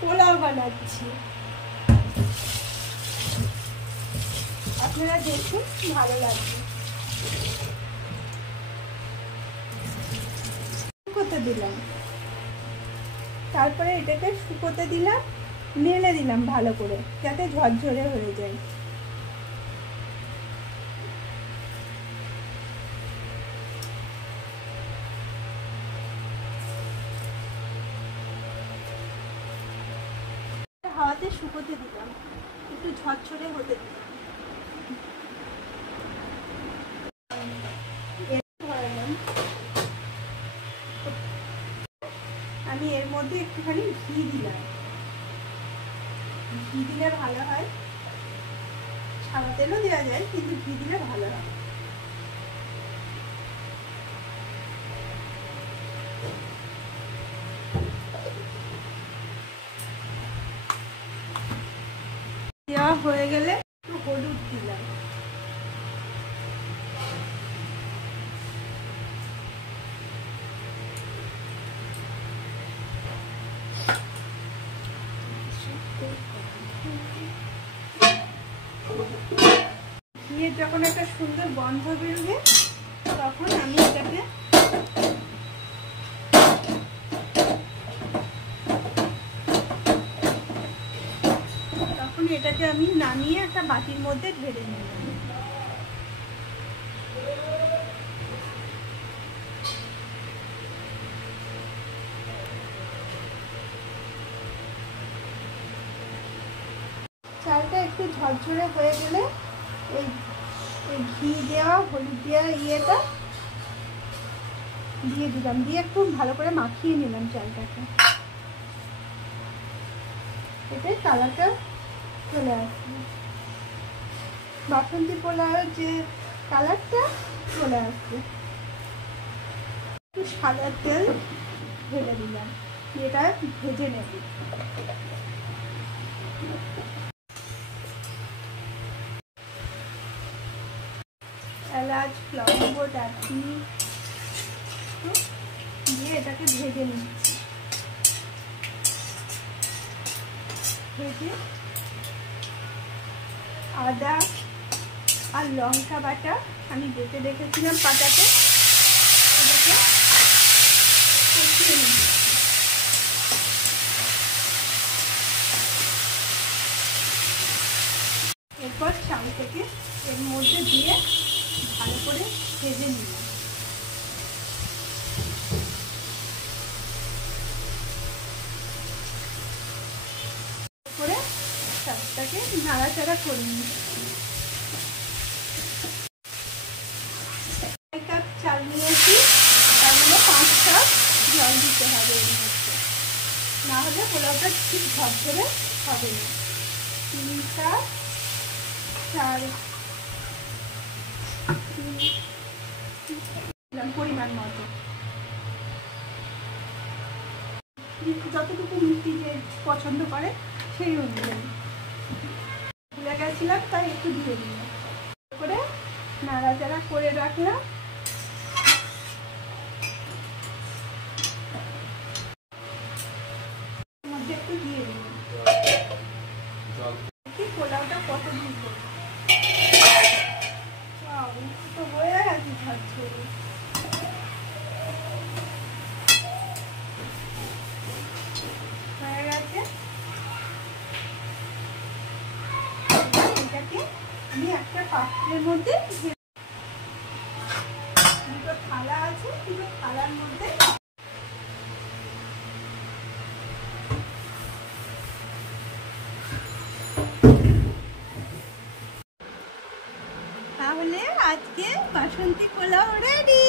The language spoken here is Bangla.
পোলাও বানাচ্ছি। আপনারা দেখুন, ভালো লাগবে। শুকোতে দিলাম, তারপরে এটাকে শুকোতে দিলাম, নেড়ে দিলাম ভালো করে যাতে ঝরঝরে হয়ে যায়। হাওয়াতে শুকোতে দিলাম, একটু ঝরঝরে হতে দিলাম। আমি এর মধ্যে একটুখানি ঘি দিলাম, ঘি দিলে ভালো হয়, সাদা তেলও দেওয়া যায় কিন্তু ঘি দিলে ভালো হয়। দেওয়া হয়ে গেলে একটু হলুদ দিলাম, ঘিয়ের যখন একটা সুন্দর গন্ধ বেরোবে তখন আমি এটাকে আমি নামিয়ে একটা বাটির মধ্যে ঢেলে নিলাম। চালটা একটু ঝরঝরে হয়ে গেলে এই ঘি দেওয়া হলুদ দেওয়া ইয়েটা দিয়ে দিলাম, দিয়ে একটু ভালো করে মাখিয়ে নিলাম চালটাকে, এতে কালারটা চলে আসবে, বাসন্তী পোলাওয়ের যে কালারটা চলে আসবে। একটু সাদা তেল ঢেলে দিলাম, এটা ভেজে নেব। এলাচ, লবঙ্গ, দারচিনি দিয়ে এটাকে ভেজে নিচ্ছি। ভেজে আদা আর লঙ্কা বাটা আমি বেটে রেখেছিলাম পাটাতে, এটাকে কষিয়ে নিচ্ছি। এরপর চাল থেকে এর মধ্যে দিয়ে ভালো করে ভেজে নিলাম। করে চালটাকে নাড়াচাড়া করে নিচ্ছি। 1 কাপ চাল নিয়েছি, তার মানে 5 কাপ জল দিতে হবে এর মধ্যে, না হলে পোলাওটা ঠিক ঝরঝরে হবে না। 3 কাপ 4 পরিমাণ মতো, যতটুকু মিষ্টি যে পছন্দ করে সেই অনুযায়ী। ভুলে গেছিলাম তাই একটু দিয়ে দিলাম, করে নাড়াচাড়া করে রাখলাম। মধ্যে একটু দিয়ে দিলাম, পোলাওটা কত দিন তো হয়ে গেছে ঝরঝরে। হয়ে গেছে, এটাকে আমি একটা পাত্রের মধ্যে, দুটো থালা আছে, দুটো থালার মধ্যে তাহলে আজকে বাসন্তী পোলাও রেডি।